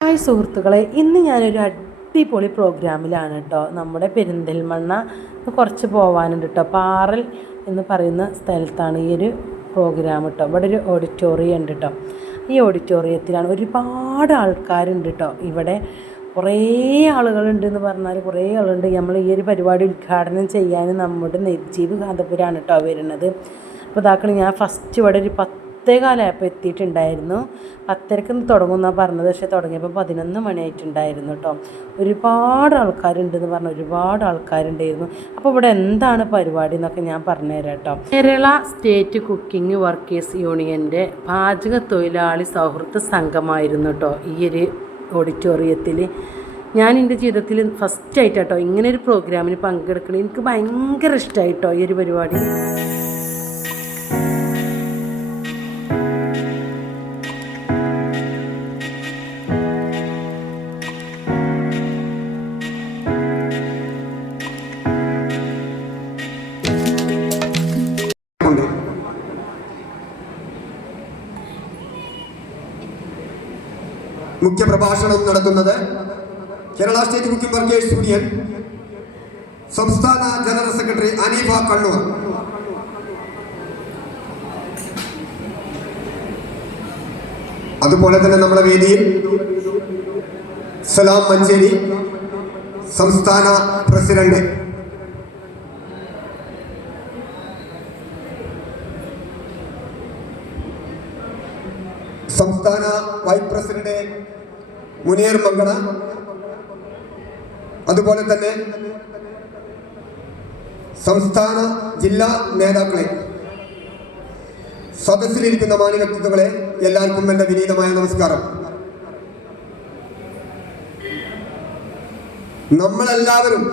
Hi സുഹൃത്തുക്കളെ ഇന്ന് ഞാനൊരു അടിപൊളി പ്രോഗ്രാമിലാണ് കേട്ടോ നമ്മുടെ പെരിന്തൽമണ്ണ കുറച്ച് പോകാനുണ്ട് കേട്ടോ പാറൽ എന്ന് പറയുന്ന സ്ഥലത്താണ് ഈ ഒരു പ്രോഗ്രാം കേട്ടോ ഇവിടെ ഒരു ഓഡിറ്റോറിയം ഉണ്ട് കേട്ടോ ഈ ഓഡിറ്റോറിയത്തിലാണ് ഒരുപാട് ആൾക്കാരുണ്ട് കേട്ടോ ഇവിടെ കുറേ ആളുകളുണ്ട് എന്ന് പറഞ്ഞാൽ കുറേ ആളുണ്ട്. നമ്മൾ ഈ ഒരു പരിപാടി ഉദ്ഘാടനം ചെയ്യാൻ നമ്മുടെ നിർജീവ് കാന്തപുരാണ് കേട്ടോ വരുന്നത്. അപ്പോൾ ഇതാക്കൾ ഞാൻ ഫസ്റ്റ് ഇവിടെ ഒരു പത്തേ കാലമായപ്പോൾ എത്തിയിട്ടുണ്ടായിരുന്നു. പത്തരക്ക് തുടങ്ങുമെന്നാണ് പറഞ്ഞത്. പക്ഷേ തുടങ്ങിയപ്പോൾ പതിനൊന്ന് മണിയായിട്ടുണ്ടായിരുന്നു കേട്ടോ ഒരുപാട് ആൾക്കാരുണ്ടെന്ന് പറഞ്ഞ ഒരുപാട് ആൾക്കാരുണ്ടായിരുന്നു. അപ്പോൾ ഇവിടെ എന്താണ് പരിപാടി എന്നൊക്കെ ഞാൻ പറഞ്ഞുതരാം കേട്ടോ കേരള സ്റ്റേറ്റ് കുക്കിംഗ് വർക്കേഴ്സ് യൂണിയന്റെ പാചക തൊഴിലാളി സൗഹൃദ സംഘമായിരുന്നു കേട്ടോ ഈ ഒരു ഓഡിറ്റോറിയത്തിൽ ഞാൻ എന്റെ ജീവിതത്തിൽ ഫസ്റ്റ് കേട്ടോ ഇങ്ങനെ ഒരു പ്രോഗ്രാമിന് പങ്കെടുക്കണം എനിക്ക് ഭയങ്കര ഇഷ്ടമായിട്ടോ ഈ ഒരു പരിപാടി. മുഖ്യ പ്രഭാഷണം നടത്തുന്നത് Kerala state cooking workers union സംസ്ഥാന ജനറൽ സെക്രട്ടറി അനീഫ കണ്ണൂർ. അതുപോലെ തന്നെ നമ്മുടെ വേദിയിൽ സലാം മഞ്ചേരി സംസ്ഥാന പ്രസിഡന്റ് സംസ്ഥാന വൈസ് പ്രസിഡന്റ് മുനിയർ മംഗള. അതുപോലെ തന്നെ സംസ്ഥാന ജില്ലാ നേതാക്കളെ സദസ്സിലിരിക്കുന്ന മാന്യ വ്യക്തിത്വങ്ങളെ എല്ലാവർക്കും എന്റെ വിനീതമായ നമസ്കാരം. നമ്മളെല്ലാവരും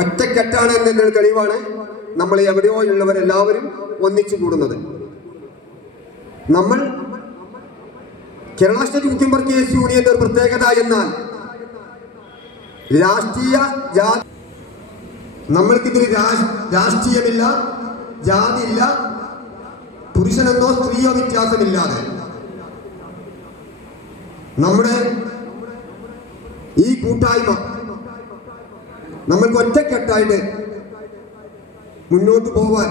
ഒറ്റക്കെട്ടാണ് എന്നൊരു തെളിവാണ് നമ്മൾ എവിടെയോ ഉള്ളവരെല്ലാവരും ഒന്നിച്ചു കൂടുന്നത്. നമ്മൾ കേരള സ്റ്റേറ്റ് മുസ്ലിം വർഗീസ് യൂണിയന്റെ ഒരു പ്രത്യേകത എന്നാൽ രാഷ്ട്രീയ ജാതി നമ്മൾക്കിതിൽ രാഷ്ട്രീയമില്ല ജാതിയില്ല പുരുഷനെന്നോ സ്ത്രീയോ വ്യത്യാസമില്ലാതെ. നമ്മുടെ ഈ കൂട്ടായ്മ നമ്മൾക്ക് ഒറ്റക്കെട്ടായിട്ട് മുന്നോട്ട് പോവാൻ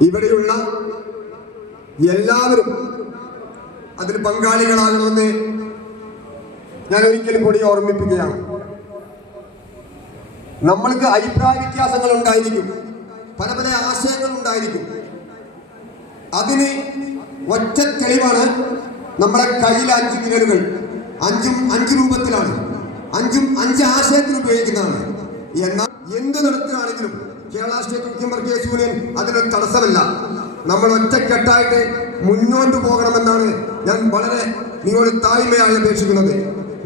ഇവിടെയുള്ള എല്ലാവരും അതിൽ പങ്കാളികളാകണമെന്ന് ഞാൻ ഒരിക്കലും കൂടി ഓർമ്മിപ്പിക്കുകയാണ്. നമ്മൾക്ക് അഭിപ്രായ വ്യത്യാസങ്ങൾ ഉണ്ടായിരിക്കും. പല പല ആശയങ്ങൾ ഉണ്ടായിരിക്കും. അതിന് ഒറ്റ തെളിവാണ് നമ്മുടെ കയ്യിൽ അഞ്ച് വിരലുകൾ. അഞ്ചും അഞ്ച് രൂപത്തിലാണ്. അഞ്ചും അഞ്ച് ആശയത്തിൽ ഉപയോഗിക്കുന്നതാണ്. എന്നാൽ എന്ത് നടത്തിലാണെങ്കിലും കേരള സ്റ്റേറ്റ് വർക്കേഴ്സ് യൂണിയൻ അതിനൊരു തടസ്സമല്ല. നമ്മൾ ഒറ്റക്കെട്ടായിട്ട് മുന്നോട്ട് പോകണമെന്നാണ് ഞാൻ വളരെ നിങ്ങളോട് താഴ്മയായി അപേക്ഷിക്കുന്നത്.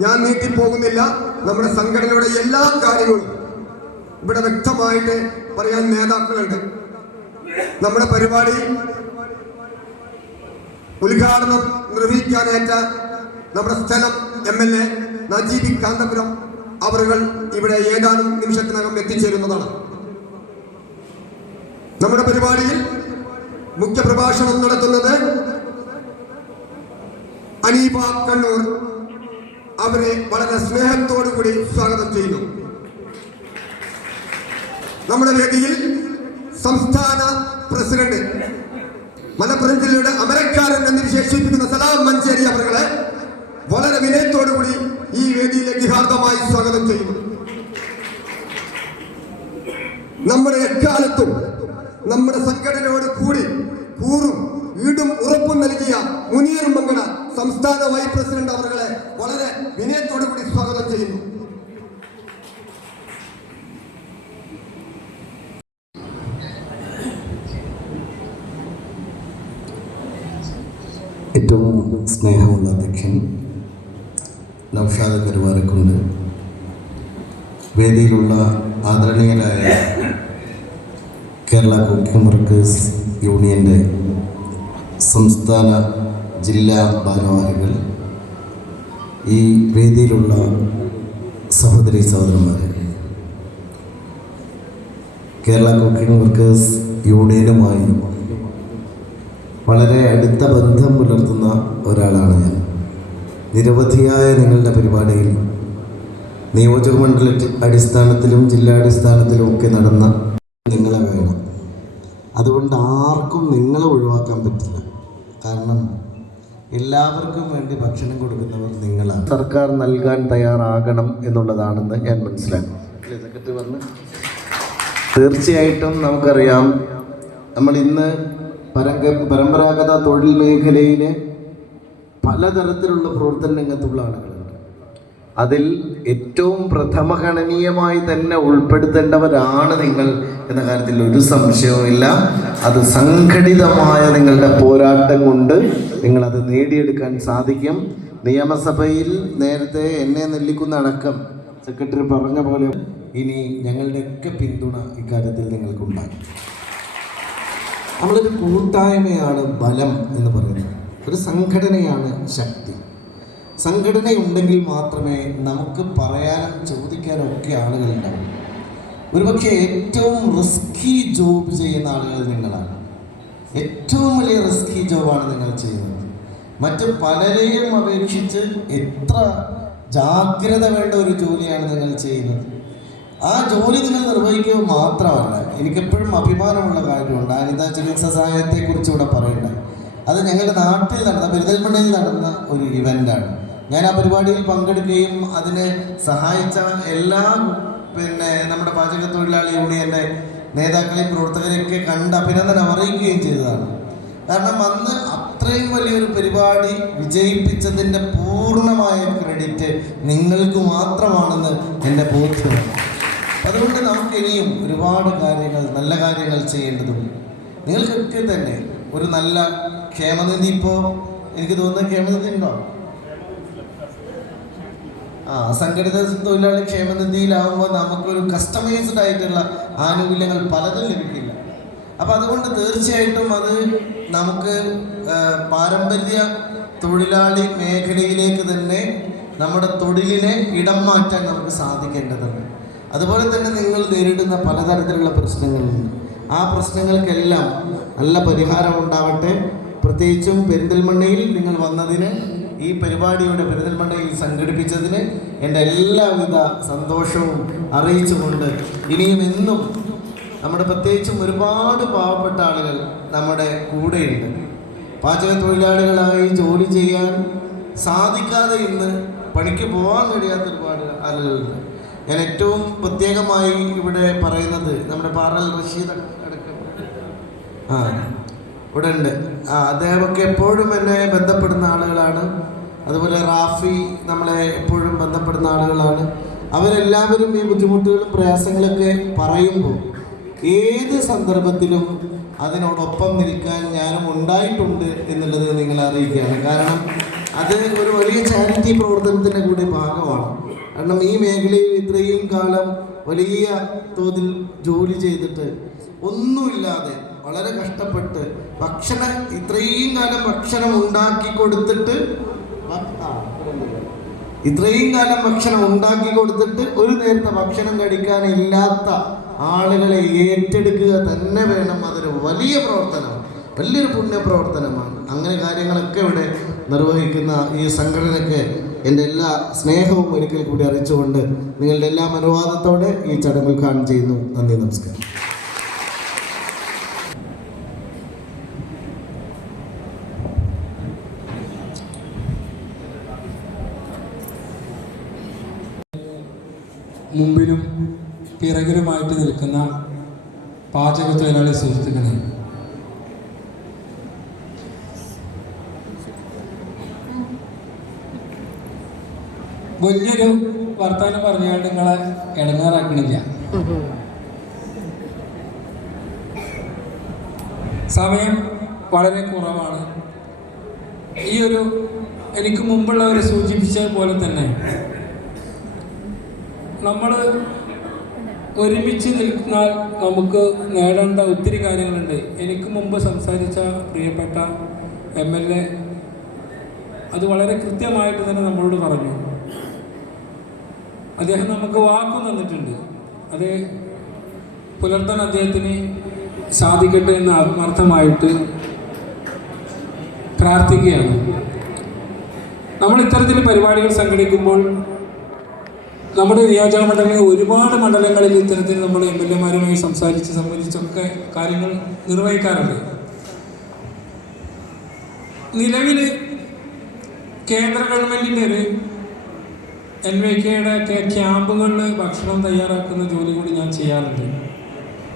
ഞാൻ നീട്ടിപ്പോകുന്നില്ല നമ്മുടെ സംഘടനയുടെ എല്ലാ കാര്യങ്ങളും ഇവിടെ വ്യക്തമായിട്ട് പറയാൻ നേതാക്കളുണ്ട്. നമ്മുടെ പരിപാടി ഉദ്ഘാടനം നിർവഹിക്കാനേറ്റ നമ്മുടെ സ്ഥലം M L A Najeeb Kanthapuram അവറുകൾ ഇവിടെ ഏതാനും നിമിഷത്തിനകം എത്തിച്ചേരുന്നതാണ്. നമ്മുടെ പരിപാടിയിൽ മുഖ്യ പ്രഭാഷണം നടത്തുന്നത് അനീബ കണ്ണൂർ. അവരെ വളരെ സ്നേഹത്തോടു കൂടി സ്വാഗതം ചെയ്യുന്നു. നമ്മുടെ വേദിയിൽ സംസ്ഥാന പ്രസിഡന്റ് മലപ്പുറം ജില്ലയുടെ അമരക്കാരൻ എന്ന് വിശേഷിപ്പിക്കുന്ന സലാം മഞ്ചേരി അവരുടെ വളരെ വിനയത്തോടു കൂടി ഈ വേദിയിലേക്ക് ഹാർദമായി സ്വാഗതം ചെയ്യുന്നു. നമ്മുടെ എക്കാലത്തും നമ്മുടെ സംഘടനയോട് കൂടി സംസ്ഥാന വൈസ് പ്രസിഡന്റ് അവരെ വളരെ വിനയത്തോടു കൂടി സ്വാഗതം ചെയ്യുന്നു. ഏറ്റവും സ്നേഹമുള്ള അധ്യക്ഷൻ നവഷാദ കരുവാരക്കുണ്ട്. വേദിയിലുള്ള ആദരണീയരായ കേരള കുക്കിംഗ് വർക്കേഴ്സ് യൂണിയന്റെ സംസ്ഥാന ജില്ലാ ഭാരവാഹികൾ ഈ വേദിയിലുള്ള സഹോദരി സഹോദരന്മാർ കേരള കുക്കിംഗ് വർക്കേഴ്സ് യൂണിയനുമായി വളരെ അടുത്ത ബന്ധം പുലർത്തുന്ന ഒരാളാണ് ഞാൻ. നിരവധിയായ നിങ്ങളുടെ പരിപാടിയിൽ നിയോജക മണ്ഡല അടിസ്ഥാനത്തിലും ജില്ലാടിസ്ഥാനത്തിലും ഒക്കെ നടന്ന നിങ്ങളെ വേണം. അതുകൊണ്ട് ആർക്കും നിങ്ങളെ ഒഴിവാക്കാൻ പറ്റില്ല. കാരണം എല്ലാവർക്കും വേണ്ടി ഭക്ഷണം കൊടുക്കുന്നവർ നിങ്ങളാണ്. സർക്കാർ നൽകാൻ തയ്യാറാകണം എന്നുള്ളതാണെന്ന് ഞാൻ മനസ്സിലാക്കും സെക്രട്ടറി പറഞ്ഞു തീർച്ചയായിട്ടും നമുക്കറിയാം നമ്മൾ ഇന്ന് പരങ്ക പരമ്പരാഗത തൊഴിൽ മേഖലയിലെ പലതരത്തിലുള്ള പ്രവർത്തന രംഗത്തുള്ള ആളുകളുണ്ട് അതിൽ ഏറ്റവും പ്രഥമഗണനീയമായി തന്നെ ഉൾപ്പെടുത്തേണ്ടവരാണ് നിങ്ങൾ എന്ന കാര്യത്തിൽ ഒരു സംശയവുമില്ല. അത് സംഘടിതമായ നിങ്ങളുടെ പോരാട്ടം കൊണ്ട് നിങ്ങളത് നേടിയെടുക്കാൻ സാധിക്കും. നിയമസഭയിൽ നേരത്തെ എന്നെ നെല്ലിക്കുന്ന അടക്കം സെക്രട്ടറി പറഞ്ഞ പോലെ ഇനി ഞങ്ങളുടെയൊക്കെ പിന്തുണ ഇക്കാര്യത്തിൽ നിങ്ങൾക്കുണ്ടാകും. നമ്മളൊരു കൂട്ടായ്മയാണ് ബലം എന്ന് പറയുന്നത്. ഒരു സംഘടനയാണ് ശക്തി. സംഘടനയുണ്ടെങ്കിൽ മാത്രമേ നമുക്ക് പറയാനും ചോദിക്കാനും ഒക്കെ ആളുകളുണ്ടാവും ഒരുപക്ഷെ ഏറ്റവും റിസ്കി ജോബ് ചെയ്യുന്ന ആളുകൾ നിങ്ങളാണ്. ഏറ്റവും വലിയ റിസ്കി ജോബാണ് നിങ്ങൾ ചെയ്യുന്നത്. മറ്റ് പലരെയും അപേക്ഷിച്ച് എത്ര ജാഗ്രത വേണ്ട ഒരു ജോലിയാണ് നിങ്ങൾ ചെയ്യുന്നത്. ആ ജോലി നിങ്ങൾ നിർവഹിക്കുക മാത്രമല്ല എനിക്കെപ്പോഴും അഭിമാനമുള്ള കാര്യമുണ്ട്. അനിത ചികിത്സ സഹായത്തെക്കുറിച്ച് ഇവിടെ അത് ഞങ്ങളുടെ നാട്ടിൽ നടന്ന പെരിന്തൽമണ്ണയിൽ നടന്ന ഒരു ഇവന്റാണ് ഞാൻ ആ പരിപാടിയിൽ പങ്കെടുക്കുകയും അതിന് സഹായിച്ച എല്ലാ പിന്നെ നമ്മുടെ പാചക തൊഴിലാളി യൂണിയന്റെ നേതാക്കളെയും പ്രവർത്തകരെയൊക്കെ കണ്ട് അഭിനന്ദനം അറിയിക്കുകയും ചെയ്തതാണ്. കാരണം അന്ന് അത്രയും വലിയൊരു പരിപാടി വിജയിപ്പിച്ചതിന്റെ പൂർണമായ ക്രെഡിറ്റ് നിങ്ങൾക്ക് മാത്രമാണെന്ന് എന്റെ ബോധ്യമാണ് അതുകൊണ്ട് നമുക്ക് ഇനിയും ഒരുപാട് കാര്യങ്ങൾ നല്ല കാര്യങ്ങൾ ചെയ്യേണ്ടതുണ്ട്. നിങ്ങൾക്കൊക്കെ തന്നെ ഒരു നല്ല ക്ഷേമനിധി ഇപ്പോൾ എനിക്ക് തോന്നുന്ന ക്ഷേമനിധി ഉണ്ടോ? ആ സംഘടിത തൊഴിലാളി ക്ഷേമനിധിയിലാവുമ്പോൾ നമുക്കൊരു കസ്റ്റമൈസ്ഡ് ആയിട്ടുള്ള ആനുകൂല്യങ്ങൾ പലതും ലഭിക്കില്ല. അപ്പം അതുകൊണ്ട് തീർച്ചയായിട്ടും അത് നമുക്ക് പാരമ്പര്യ തൊഴിലാളി മേഖലയിലേക്ക് തന്നെ നമ്മുടെ തൊഴിലിനെ ഇടം മാറ്റാൻ നമുക്ക് സാധിക്കേണ്ടതുണ്ട്. അതുപോലെ തന്നെ നിങ്ങൾ നേരിടുന്ന പലതരത്തിലുള്ള പ്രശ്നങ്ങളുണ്ട്. ആ പ്രശ്നങ്ങൾക്കെല്ലാം നല്ല പരിഹാരം ഉണ്ടാവട്ടെ. പ്രത്യേകിച്ചും പെരിന്തൽമണ്ണയിൽ നിങ്ങൾ വന്നതിന് ഈ പരിപാടിയുടെ പെരുന്തൽമണ്ണയിൽ സംഘടിപ്പിച്ചതിന് എന്റെ എല്ലാവിധ സന്തോഷവും അറിയിച്ചുകൊണ്ട് ഇനിയും എന്നും നമ്മുടെ പ്രത്യേകിച്ചും ഒരുപാട് പാവപ്പെട്ട ആളുകൾ നമ്മുടെ കൂടെയുണ്ട്. പാചക തൊഴിലാളികളായി ജോലി ചെയ്യാൻ സാധിക്കാതെ ഇന്ന് പണിക്ക് പോകാൻ കഴിയാത്ത ഒരുപാട് ആളുകളുണ്ട്. ഞാൻ ഏറ്റവും പ്രത്യേകമായി ഇവിടെ പറയുന്നത് നമ്മുടെ പാറൽ റഷീദ് അടക്കം. ആ. ഇവിടെ ഉണ്ട് ആ അദ്ദേഹമൊക്കെ എപ്പോഴും എന്നെ ബന്ധപ്പെടുന്ന ആളുകളാണ്. അതുപോലെ റാഫി നമ്മളെ എപ്പോഴും ബന്ധപ്പെടുന്ന ആളുകളാണ്. അവരെല്ലാവരും ഈ ബുദ്ധിമുട്ടുകളും പ്രയാസങ്ങളൊക്കെ പറയുമ്പോൾ ഏത് സന്ദർഭത്തിലും അതിനോടൊപ്പം നിൽക്കാൻ ഞാനും ഉണ്ടായിട്ടുണ്ട് എന്നുള്ളത് നിങ്ങൾ അറിയിക്കുകയാണ്. കാരണം അത് ഒരു വലിയ ചാരിറ്റി പ്രവർത്തനത്തിന്റെ കൂടെ ഭാഗമാണ്. കാരണം ഈ മേഖലയിൽ ഇത്രയും കാലം വലിയ തോതിൽ ജോലി ചെയ്തിട്ട് ഒന്നുമില്ലാതെ വളരെ കഷ്ടപ്പെട്ട് ഭക്ഷണം ഇത്രയും കാലം ഭക്ഷണം ഉണ്ടാക്കി കൊടുത്തിട്ട് ഇത്രയും കാലം. ഭക്ഷണം ഉണ്ടാക്കി കൊടുത്തിട്ട് ഒരു നേരത്തെ ഭക്ഷണം കഴിക്കാനില്ലാത്ത ആളുകളെ ഏറ്റെടുക്കുക തന്നെ വേണം. അതൊരു വലിയ പ്രവർത്തനമാണ്. വലിയൊരു പുണ്യ പ്രവർത്തനമാണ് അങ്ങനെ കാര്യങ്ങളൊക്കെ ഇവിടെ നിർവഹിക്കുന്ന ഈ സംഘടനയ്ക്ക് എന്റെ എല്ലാ സ്നേഹവും ഒരിക്കൽ കൂടി അറിയിച്ചുകൊണ്ട് നിങ്ങളുടെ എല്ലാ അനുവാദത്തോടെ ഈ ചടങ്ങ് ഉദ്ഘാടനം ചെയ്യുന്നു. നന്ദി നമസ്കാരം. മുമ്പിലും പിറകിലുമായിട്ട് നിൽക്കുന്ന പാചക തൊഴിലാളി സുഹൃത്തുക്കളെ. വലിയൊരു വർത്തമാനം പറഞ്ഞുകൊണ്ട് നിങ്ങളെ ഇടങ്ങാറാക്കണില്ല. സമയം വളരെ കുറവാണ്. ഈ ഒരു എനിക്ക് മുമ്പുള്ളവരെ സൂചിപ്പിച്ച പോലെ തന്നെ നമ്മൾ ഒരുമിച്ച് നിൽക്കുന്നാൽ നമുക്ക് നേടേണ്ട ഒത്തിരി കാര്യങ്ങളുണ്ട്. എനിക്ക് മുമ്പ് സംസാരിച്ച പ്രിയപ്പെട്ട എം എൽ എ അത് വളരെ കൃത്യമായിട്ട് തന്നെ നമ്മളോട് പറഞ്ഞു. അദ്ദേഹം നമുക്ക് വാക്ക് തന്നിട്ടുണ്ട്. അത് പുലർത്താൻ അദ്ദേഹത്തിന് സാധിക്കട്ടെ എന്ന് ആത്മാർത്ഥമായിട്ട് പ്രാർത്ഥിക്കുകയാണ്. നമ്മൾ ഇത്തരത്തിൽ പരിപാടികൾ സംഘടിക്കുമ്പോൾ നമ്മുടെ നിയോജക മണ്ഡലങ്ങളിൽ ഒരുപാട് മണ്ഡലങ്ങളിൽ ഇത്തരത്തിൽ നമ്മൾ എം എൽ എമാരുമായി സംസാരിച്ച് സംബന്ധിച്ചൊക്കെ കാര്യങ്ങൾ നിർവഹിക്കാറുണ്ട്. നിലവിൽ കേന്ദ്ര ഗവൺമെന്റിന്റെ ഒരു എൻ വൈ കെയുടെ ഒക്കെ ക്യാമ്പുകളിൽ ഭക്ഷണം തയ്യാറാക്കുന്ന ജോലി കൂടി ഞാൻ ചെയ്യാറുണ്ട്.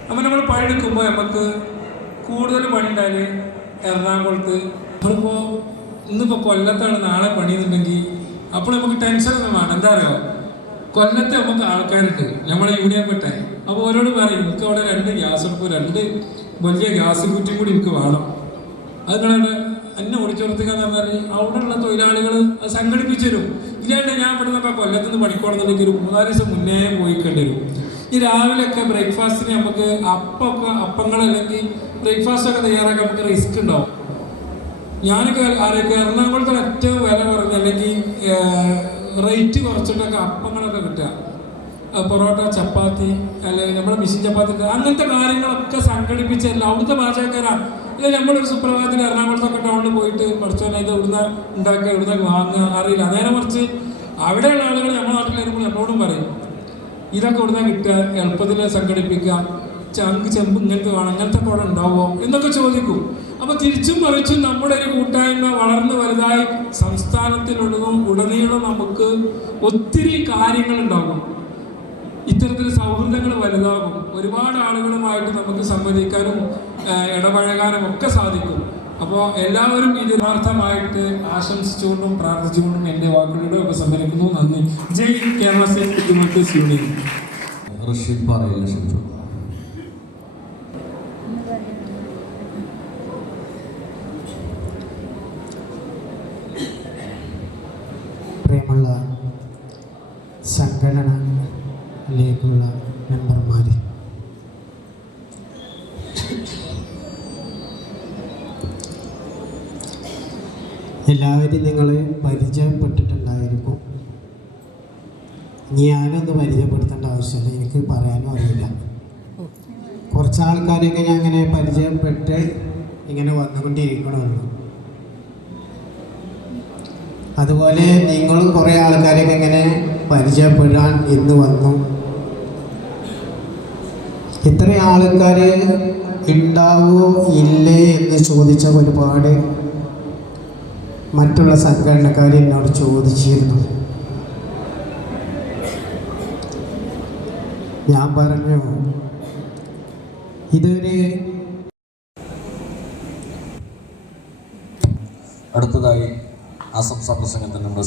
അപ്പോൾ നമ്മൾ പണിയെടുക്കുമ്പോൾ നമുക്ക് കൂടുതൽ പണി എറണാകുളത്ത് നമ്മളിപ്പോൾ ഇന്നിപ്പോൾ കൊല്ലത്താണ് നാളെ പണിയുന്നുണ്ടെങ്കിൽ അപ്പോൾ നമുക്ക് ടെൻഷൻ ഒന്നും വേണം എന്താ അറിയോ? കൊല്ലത്ത് നമുക്ക് ആൾക്കാരുണ്ട്. നമ്മളെ യൂണിയൻ പെട്ടെ അപ്പോൾ ഓരോട് പറയും എനിക്ക് അവിടെ രണ്ട് ഗ്യാസ് എടുക്കും രണ്ട് വലിയ ഗ്യാസ് കുറ്റി കൂടി എനിക്ക് വേണം. അത് നിങ്ങളവിടെ എന്നെ ഓടിച്ചോർത്തിക്കാന്ന് പറഞ്ഞാൽ അവിടെയുള്ള തൊഴിലാളികൾ സംഘടിപ്പിച്ചു തരും. ഇല്ലാണ്ട് ഞാൻ ഇവിടെ നിന്നൊക്കെ കൊല്ലത്ത് നിന്ന് പണിക്കോണമെന്നുണ്ടെങ്കിൽ ഒരു മൂന്നാൽ ദിവസം മുന്നേ പോയിക്കേണ്ടി വരും. ഈ രാവിലെയൊക്കെ ബ്രേക്ക്ഫാസ്റ്റിന് നമുക്ക് അപ്പൊക്കെ അപ്പങ്ങൾ അല്ലെങ്കിൽ ബ്രേക്ക്ഫാസ്റ്റ് ഒക്കെ തയ്യാറാക്കാൻ നമുക്ക് റിസ്ക് ഉണ്ടാവും. ഞാനൊക്കെ ആരൊക്കെ എറണാകുളത്തുള്ള ഏറ്റവും വില കുറഞ്ഞ അല്ലെങ്കിൽ റേറ്റ് കുറച്ചിട്ടൊക്കെ അപ്പങ്ങളൊക്കെ കിട്ടുക. പൊറോട്ട ചപ്പാത്തി അല്ലെങ്കിൽ നമ്മുടെ മിഷൻ ചപ്പാത്തി അങ്ങനത്തെ കാര്യങ്ങളൊക്കെ സംഘടിപ്പിച്ചല്ല അവിടുത്തെ പാചകക്കാരാണ് അല്ലെങ്കിൽ നമ്മളൊരു സുപ്രഭാതത്തിൽ എറണാകുളത്തൊക്കെ ടൗണിൽ പോയിട്ട് പഠിച്ചോനെ ഇത് ഇവിടുന്ന് ഉണ്ടാക്കുക ഇവിടുന്ന് വാങ്ങുക അറിയില്ല. നേരെ മറിച്ച് അവിടെയുള്ള ആളുകൾ നമ്മുടെ നാട്ടിൽ വരുമ്പോൾ എപ്പോഴും പറയും ഇതൊക്കെ ഇവിടുന്ന് കിട്ടുക എളുപ്പത്തിൽ സംഘടിപ്പിക്കുക ചങ്ക് ചെമ്പ് ഇങ്ങനത്തെ വേണം അങ്ങനത്തെ കുഴ ഉണ്ടാവുമോ? എന്നൊക്കെ ചോദിക്കും. അപ്പൊ തിരിച്ചും മറിച്ചും നമ്മുടെ ഒരു കൂട്ടായ്മ വളർന്നു വലുതായി സംസ്ഥാനത്തിലുള്ളതും ഉടനീളം നമുക്ക് ഒത്തിരി കാര്യങ്ങൾ ഉണ്ടാകും ഇത്തരത്തിൽ സൗഹൃദങ്ങൾ വലുതാകും. ഒരുപാട് ആളുകളുമായിട്ട് നമുക്ക് സംവദിക്കാനും ഇടപഴകാനും ഒക്കെ സാധിക്കും. അപ്പോൾ എല്ലാവരും ഇതിനാർത്ഥമായിട്ട് ആശംസിച്ചുകൊണ്ടും പ്രാർത്ഥിച്ചുകൊണ്ടും എന്റെ വാക്കുകളുടെ ഉപസംഹരിക്കുന്നു നന്ദി. ജയ് കേരള സ്റ്റേറ്റ് യൂണിയൻ. റഷീദ് സംഘടനയിലേക്കുള്ള മെമ്പർമാർ എല്ലാവരും നിങ്ങൾ പരിചയപ്പെട്ടിട്ടുണ്ടായിരിക്കും. ഞാനൊന്ന് പരിചയപ്പെടുത്തേണ്ട ആവശ്യമില്ല. എനിക്ക് പറയാനും അറിയില്ല. കുറച്ച് ആൾക്കാരെയൊക്കെ ഞാൻ ഇങ്ങനെ പരിചയപ്പെട്ട് ഇങ്ങനെ വന്നുകൊണ്ടിരിക്കണമല്ലോ അതുപോലെ നിങ്ങളും കുറേ ആൾക്കാരെയൊക്കെ ഇങ്ങനെ പരിചയപ്പെടാൻ ഇന്ന് വന്നു. ഇത്ര ആൾക്കാർ ഉണ്ടാവോ ഇല്ലേ എന്ന് ചോദിച്ച ഒരുപാട് മറ്റുള്ള സംഘടനക്കാർ എന്നോട് ചോദിച്ചിരുന്നു. ഞാൻ പറഞ്ഞു ഇതൊരു അടുത്തതായി അസം പ്രസംഗത്തിന് നമ്മുടെ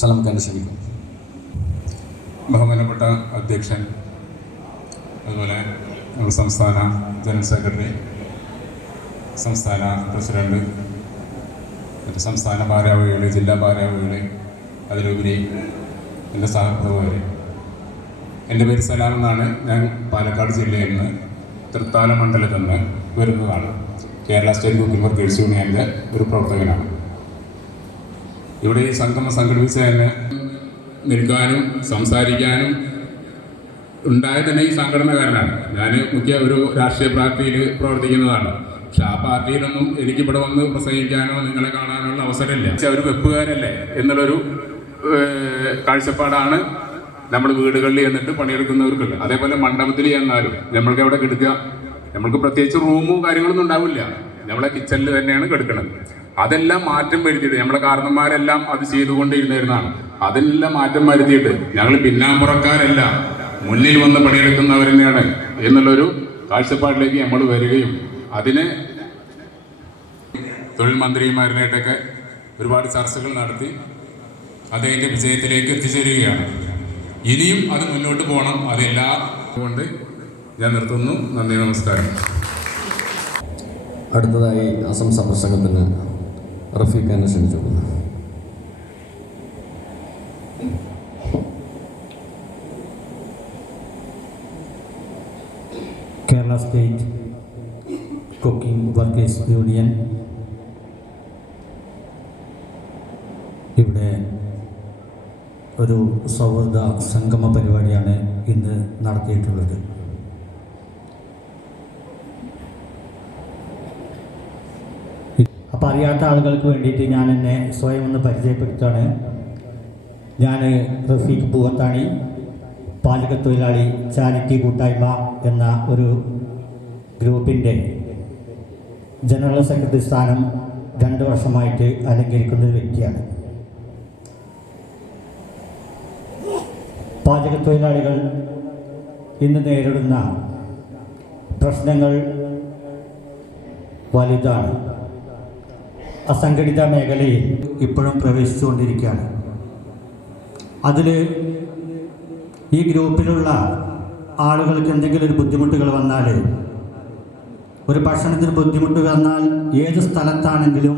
സലാം ശ്രമിക്കും ബഹുമാനപ്പെട്ട അധ്യക്ഷൻ അതുപോലെ നമ്മുടെ സംസ്ഥാന ജനറൽ സെക്രട്ടറി സംസ്ഥാന പ്രസിഡന്റ് മറ്റ് സംസ്ഥാന ഭാരവാഹികൾ ജില്ലാ ഭാരവാഹികൾ അതിലുപരി എന്റെ സഹപ്രവർത്തകർ എന്റെ പേര് സലാം എന്നാണ് ഞാൻ പാലക്കാട് ജില്ലയിൽ നിന്ന് തൃത്താല മണ്ഡലത്തിൽ നിന്ന് വരുന്നതാണ്. കേരള സ്റ്റേറ്റ് കുക്കിംഗ് വർക്കേഴ്സ് യൂണിയന്റെ ഒരു പ്രവർത്തകനാണ്. ഇവിടെ ഈ സംഗമം സംഘടിപ്പിച്ചതിന് നിൽക്കാനും സംസാരിക്കാനും ഉണ്ടായ തന്നെ ഈ സംഘടനകാരനാണ് ഞാൻ മുഖ്യ ഒരു രാഷ്ട്രീയ പാർട്ടിയിൽ പ്രവർത്തിക്കുന്നതാണ്. പക്ഷെ ആ പാർട്ടിയിലൊന്നും എനിക്ക് ഇവിടെ വന്ന് പ്രസംഗിക്കാനോ നിങ്ങളെ കാണാനോ ഉള്ള അവസരമില്ല. പക്ഷെ അവർ വെപ്പുകാരല്ലേ എന്നുള്ളൊരു കാഴ്ചപ്പാടാണ് നമ്മൾ വീടുകളിൽ ചെന്നിട്ട് പണിയെടുക്കുന്നവർക്കുള്ളത്. അതേപോലെ മണ്ഡപത്തിൽ ചെന്നാലും നമ്മൾക്ക് എവിടെ കിടക്കുക? നമ്മൾക്ക് പ്രത്യേകിച്ച് റൂമും കാര്യങ്ങളൊന്നും ഉണ്ടാവില്ല. നമ്മളെ കിച്ചണിൽ തന്നെയാണ് കിടക്കുന്നത് അതെല്ലാം മാറ്റം വരുത്തിയിട്ട് നമ്മുടെ കാരണന്മാരെല്ലാം അത് ചെയ്തുകൊണ്ടിരുന്നിരുന്നാണ് അതെല്ലാം മാറ്റം വരുത്തിയിട്ട് ഞങ്ങൾ പിന്നാമ്പുറക്കാരല്ല മുന്നിൽ വന്ന് പണിയെടുക്കുന്നവർ തന്നെയാണ് എന്നുള്ളൊരു കാഴ്ചപ്പാടിലേക്ക് നമ്മൾ വരികയും അതിന് തൊഴിൽ മന്ത്രിമാരുമായിട്ടൊക്കെ ഒരുപാട് ചർച്ചകൾ നടത്തി അദ്ദേഹത്തിന്റെ വിജയത്തിലേക്ക് എത്തിച്ചേരുകയാണ്. ഇനിയും അത് മുന്നോട്ട് പോകണം. അതെല്ലാ കൊണ്ട് ഞാൻ നിർത്തുന്നു. നന്ദി നമസ്കാരം. അടുത്തതായി അസം പ്രസംഗത്തിന് റഫീഖ് എന്നെ ക്ഷണിച്ചു Kerala state cooking workers union. ഇവിടെ ഒരു സൗഹൃദ സംഗമ പരിപാടിയാണ് ഇന്ന് നടത്തിയിട്ടുള്ളത് അപ്പം അപ്പോൾ അറിയാത്ത ആളുകൾക്ക് വേണ്ടിയിട്ട് ഞാൻ എന്നെ സ്വയം ഒന്ന് പരിചയപ്പെടുത്താണ് ഞാൻ റഫീഖ് പൂവത്താണി പാചക തൊഴിലാളി ചാരിറ്റി കൂട്ടായ്മ എന്ന ഒരു ഗ്രൂപ്പിന്റെ ജനറൽ സെക്രട്ടറി സ്ഥാനം രണ്ട് വർഷമായിട്ട് അലങ്കരിക്കുന്ന ഒരു വ്യക്തിയാണ്. പാചക തൊഴിലാളികൾ ഇന്ന് നേരിടുന്ന പ്രശ്നങ്ങൾ വലുതാണ്. അസംഘടിത മേഖലയിൽ ഇപ്പോഴും പ്രവേശിച്ചുകൊണ്ടിരിക്കുകയാണ്. അതിൽ ഈ ഗ്രൂപ്പിലുള്ള ആളുകൾക്ക് എന്തെങ്കിലും ഒരു ബുദ്ധിമുട്ടുകൾ വന്നാൽ ഒരു ഭക്ഷണത്തിന് ബുദ്ധിമുട്ട് വന്നാൽ ഏത് സ്ഥലത്താണെങ്കിലും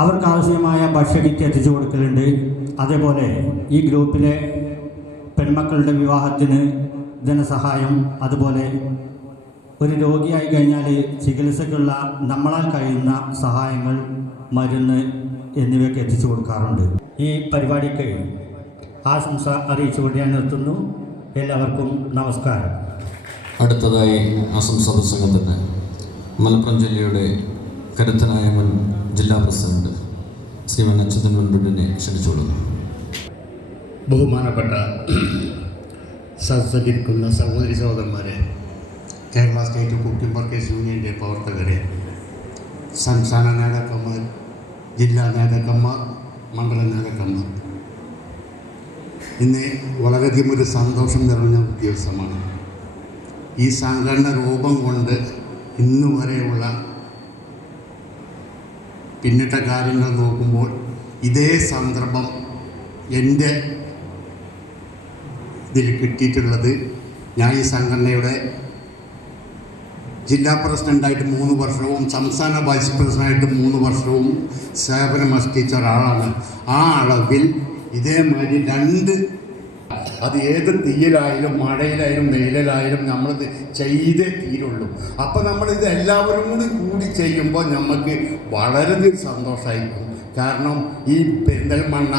അവർക്ക് ആവശ്യമായ ഭക്ഷ്യകിറ്റ് എത്തിച്ചു കൊടുക്കലുണ്ട്. അതേപോലെ ഈ ഗ്രൂപ്പിലെ പെൺമക്കളുടെ വിവാഹത്തിന് ധനസഹായം അതുപോലെ ഒരു രോഗിയായി കഴിഞ്ഞാൽ ചികിത്സയ്ക്കുള്ള നമ്മളാൽ കഴിയുന്ന സഹായങ്ങൾ മരുന്ന് എന്നിവയൊക്കെ എത്തിച്ചു കൊടുക്കാറുണ്ട്. ഈ പരിപാടിക്ക് ആശംസ അറിയിച്ചുകൊണ്ട് ഞാൻ നിർത്തുന്നു. എല്ലാവർക്കും നമസ്കാരം. അടുത്തതായി ആശംസാ തന്നെ. മലപ്പുറം ജില്ലയുടെ കരുത്തനായ മുൻ ജില്ലാ പ്രസിഡന്റ് ശ്രീമൻ അച്യുതൻ മുൻപിനെ ക്ഷണിച്ചുകൊള്ളുന്നു. ബഹുമാനപ്പെട്ട സദസ്സിലിരിക്കുന്ന സഹോദരി സഹോദരന്മാരെ കേരള സ്റ്റേറ്റ് കുക്കിംഗ് വർക്കേഴ്സ് യൂണിയന്റെ പ്രവർത്തകരെ സംസ്ഥാന നേതാക്കന്മാർ ജില്ലാ നേതാക്കന്മാർ മണ്ഡല നേതാക്കന്മാർ. ഇന്ന് വളരെയധികം ഒരു സന്തോഷം നിറഞ്ഞ ദിവസമാണ്. ഈ സംഘടന രൂപം കൊണ്ട് ഇന്ന് വരെയുള്ള പിന്നിട്ട കാര്യങ്ങൾ നോക്കുമ്പോൾ ഇതേ സന്ദർഭം എന്റെ ഇതിൽ കിട്ടിയിട്ടുള്ളത് ഞാൻ ഈ സംഘടനയുടെ ജില്ലാ പ്രസിഡന്റായിട്ട് മൂന്ന് വർഷവും സംസ്ഥാന വൈസ് പ്രസിഡന്റായിട്ട് മൂന്ന് വർഷവും സേവനമനുഷ്ഠിച്ച ഒരാളാണ് ആ അളവിൽ ഇതേമാതിരി രണ്ട് അത് ഏത് തീയിലായാലും മഴയിലായാലും വെയിലിലായാലും നമ്മൾ ചെയ്തേ തീരുള്ളൂ. അപ്പോൾ നമ്മൾ ഇത് എല്ലാവരും കൂടി കൂടി ചെയ്യുമ്പോൾ നമുക്ക് വളരെ സന്തോഷമായിരിക്കും. കാരണം ഈ പെരിന്തൽമണ്ണ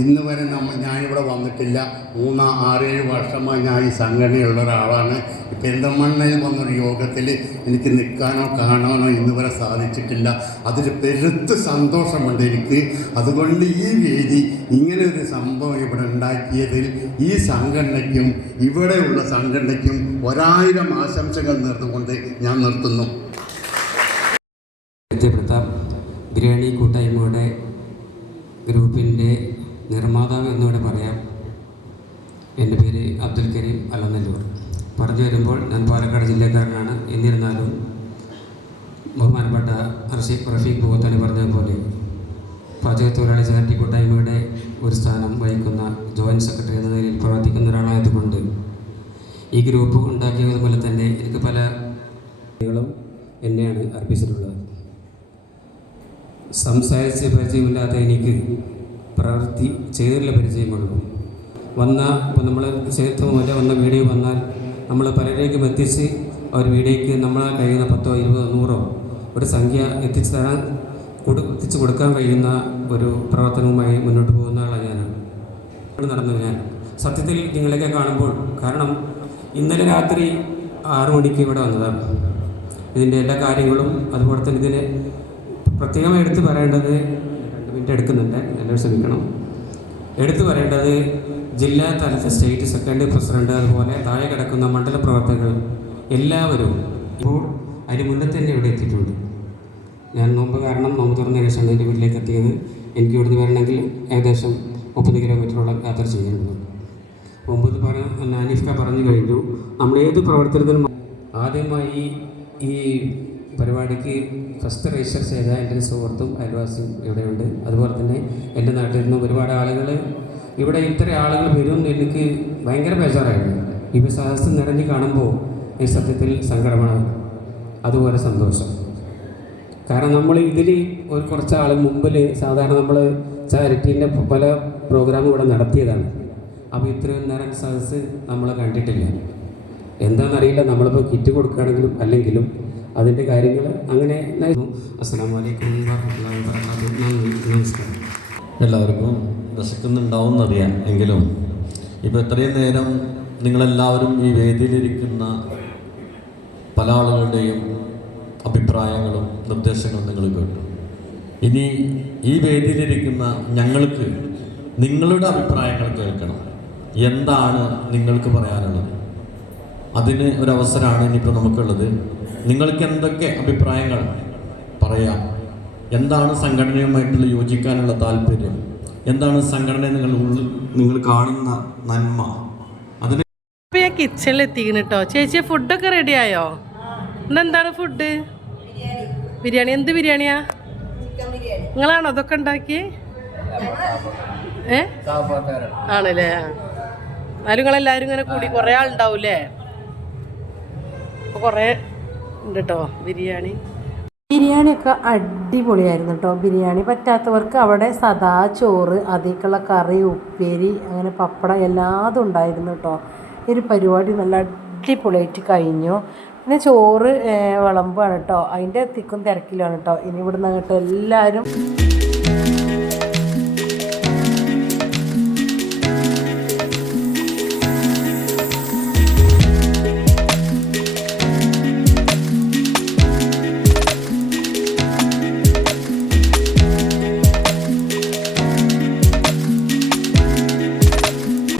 ഇന്ന് വരെ നമ്മൾ ഞാനിവിടെ വന്നിട്ടില്ല. മൂന്ന് ആറേഴ് വർഷമായി ഞാൻ ഈ സംഘടനയുള്ള ഒരാളാണ്. പെരിന്തമണ്ണയിൽ വന്നൊരു യോഗത്തിൽ എനിക്ക് നിൽക്കാനോ കാണാനോ ഇന്ന് വരെ സാധിച്ചിട്ടില്ല. അതിൽ പെരുത്ത് സന്തോഷമുണ്ട് എനിക്ക്. അതുകൊണ്ട് ഈ വേദി ഇങ്ങനെ ഒരു സംഭവം ഇവിടെ ഉണ്ടാക്കിയതിൽ ഈ സംഘടനയ്ക്കും ഇവിടെയുള്ള സംഘടനയ്ക്കും ഒരായിരം ആശംസകൾ നേർന്നുകൊണ്ട് ഞാൻ നിർത്തുന്നു. പ്രതാപ് ബിരിയാണി കൂട്ടായ്മയുടെ ഗ്രൂപ്പിന്റെ നിർമ്മാതാവ് എന്നിവിടെ പറയാം. എന്റെ പേര് അബ്ദുൽ കരീം അലനല്ലൂർ. പറഞ്ഞു വരുമ്പോൾ ഞാൻ പാലക്കാട് ജില്ലക്കാരനാണ്. എന്നിരുന്നാലും ബഹുമാനപ്പെട്ട റഷീഖ് റഫീഖ് ഭൂത്താനി പറഞ്ഞതുപോലെ പാചക തൊഴിലാളി ചാരിറ്റി കൂട്ടായ്മയുടെ ഒരു സ്ഥാനം വഹിക്കുന്ന ജോയിന്റ് സെക്രട്ടറി എന്ന നിലയിൽ പ്രവർത്തിക്കുന്ന ഒരാളായതുകൊണ്ട് ഈ ഗ്രൂപ്പ് ഉണ്ടാക്കിയതുപോലെ തന്നെ എനിക്ക് പല എന്നെയാണ് അർപ്പിച്ചിട്ടുള്ളത്. സംസാരിച്ച് പരിചയമില്ലാത്ത എനിക്ക് പ്രവൃത്തി ചെയ്തിട്ടുള്ള പരിചയമുള്ളൂ വന്ന ഇപ്പോൾ നമ്മൾ മുതലേ വന്ന വീഡിയോ വന്നാൽ നമ്മൾ പലരേക്കും എത്തിച്ച് ഒരു വീഡിയോയ്ക്ക് നമ്മളാൽ കഴിയുന്ന പത്തോ ഇരുപതോ നൂറോ ഒരു സംഖ്യ എത്തിച്ച് തരാൻ കൊടു എത്തിച്ചു കൊടുക്കാൻ കഴിയുന്ന ഒരു പ്രവർത്തനവുമായി മുന്നോട്ട് പോകുന്ന ആളാണ് ഞാൻ നടന്നു ഞാൻ. സത്യത്തിൽ നിങ്ങളെയൊക്കെ കാണുമ്പോൾ കാരണം ഇന്നലെ രാത്രി ആറു മണിക്ക് ഇവിടെ വന്നതാണ്. ഇതിന്റെ എല്ലാ കാര്യങ്ങളും അതുപോലെ തന്നെ ഇതിന് പ്രത്യേകമായി എടുത്തു പറയേണ്ടത് മിനിറ്റ് എടുക്കുന്നുണ്ട്. എല്ലാവരും ശ്രമിക്കണം. എടുത്തു പറയേണ്ടത് ജില്ലാ തലത്തിൽ സ്റ്റേറ്റ് സെക്കൻഡ് പ്രസിഡന്റ് അതുപോലെ താഴെ കിടക്കുന്ന മണ്ഡല പ്രവർത്തകർ എല്ലാവരും ഇപ്പോൾ അതിന് തന്നെ ഇവിടെ എത്തിയിട്ടുണ്ട്. ഞാൻ നോമ്പ് കാരണം നോമ്പ് തുറന്ന ശേഷമാണ് എന്റെ വീട്ടിലേക്ക് എത്തിയത്. എനിക്ക് ഇവിടുന്ന് വരണമെങ്കിൽ ഏകദേശം മുപ്പത് കിലോമീറ്ററോളം യാത്ര ചെയ്യുന്നുണ്ട് മുമ്പ് പറഞ്ഞ അനീഫ്ക പറഞ്ഞു കഴിഞ്ഞു. നമ്മൾ ഏത് പ്രവർത്തനത്തിനും ആദ്യമായി ഈ പരിപാടിക്ക് ഫസ്റ്റ് രജിസ്റ്റർ ചെയ്ത എന്റെ ഒരു സുഹൃത്തും അയൽവാസിയും ഇവിടെയുണ്ട്. അതുപോലെ തന്നെ എന്റെ നാട്ടിൽ നിന്നും ഒരുപാട് ആളുകൾ ഇവിടെ ഇത്ര ആളുകൾ വരും എനിക്ക് ഭയങ്കര ബേജാറായിരുന്നു. ഇവ സാഹസം നിറഞ്ഞു കാണുമ്പോൾ ഈ സത്യത്തിൽ സങ്കടമാണ്. അതുപോലെ സന്തോഷം. കാരണം നമ്മൾ ഇതിൽ ഒരു കുറച്ച് ആൾ മുമ്പിൽ സാധാരണ നമ്മൾ ചാരിറ്റീന്റെ പല പ്രോഗ്രാമും ഇവിടെ നടത്തിയതാണ്. അപ്പോൾ ഇത്രയും നേരം സദസ്സ് നമ്മൾ കണ്ടിട്ടില്ല. എന്താണെന്നറിയില്ല. നമ്മളിപ്പോൾ കിറ്റ് കൊടുക്കുകയാണെങ്കിലും അല്ലെങ്കിലും അതിന്റെ കാര്യങ്ങൾ അങ്ങനെ അസ്സാം വലൈക്കും നമസ്കാരം. എല്ലാവർക്കും വിശക്കുന്നുണ്ടാവും എന്നറിയാം എങ്കിലും ഇപ്പോൾ ഇത്രയും നേരം നിങ്ങളെല്ലാവരും ഈ വേദിയിലിരിക്കുന്ന പല ആളുകളുടെയും അഭിപ്രായങ്ങളും നിർദ്ദേശങ്ങളും നിങ്ങൾ കേട്ടു. ഇനി ഈ വേദിയിലിരിക്കുന്ന ഞങ്ങൾക്ക് നിങ്ങളുടെ അഭിപ്രായങ്ങൾ കേൾക്കണം. എന്താണ് നിങ്ങൾക്ക് പറയാനുള്ളത്? അതിന് ഒരവസരമാണ് ഇനിയിപ്പോൾ നമുക്കുള്ളത്. നിങ്ങൾക്ക് എന്തൊക്കെ അഭിപ്രായങ്ങൾ? പറയാം. എന്താണ് സംഘടനയുമായിട്ടുള്ള യോജിക്കാനുള്ള താല്പര്യം? എന്താണ് സംഘടന നിങ്ങൾ നിങ്ങൾ കാണുന്ന നന്മ? അതിന് ഞാൻ കിച്ചണിൽ എത്തിക്കണം കേട്ടോ ചേച്ചി ഫുഡൊക്കെ റെഡി ആയോ? ഇന്നെന്താണ് ഫുഡ് ബിരിയാണി. എന്ത് ബിരിയാണിയാ? നിങ്ങളാണോ അതൊക്കെ ഉണ്ടാക്കി ഏ? ആണല്ലേ. എന്നാലും നിങ്ങളെല്ലാവരും ഇങ്ങനെ കൂടി കുറേ ആളുണ്ടാവൂലേ കുറേ ഉണ്ട് കേട്ടോ ബിരിയാണി. ബിരിയാണിയൊക്കെ അടിപൊളിയായിരുന്നു കേട്ടോ ബിരിയാണി പറ്റാത്തവർക്ക് അവിടെ സദാ ചോറ് അതിലേക്കുള്ള കറി ഉപ്പേരി അങ്ങനെ പപ്പടം എല്ലാതും ഉണ്ടായിരുന്നു കേട്ടോ ഒരു പരിപാടി നല്ല അടിപൊളിയായിട്ട് കഴിഞ്ഞു. പിന്നെ ചോറ് വിളമ്പാണ് കേട്ടോ അതിന്റെ തിക്കും തിരക്കിലാണ് കേട്ടോ ഇനി ഇവിടുന്ന് അങ്ങോട്ട് എല്ലാവരും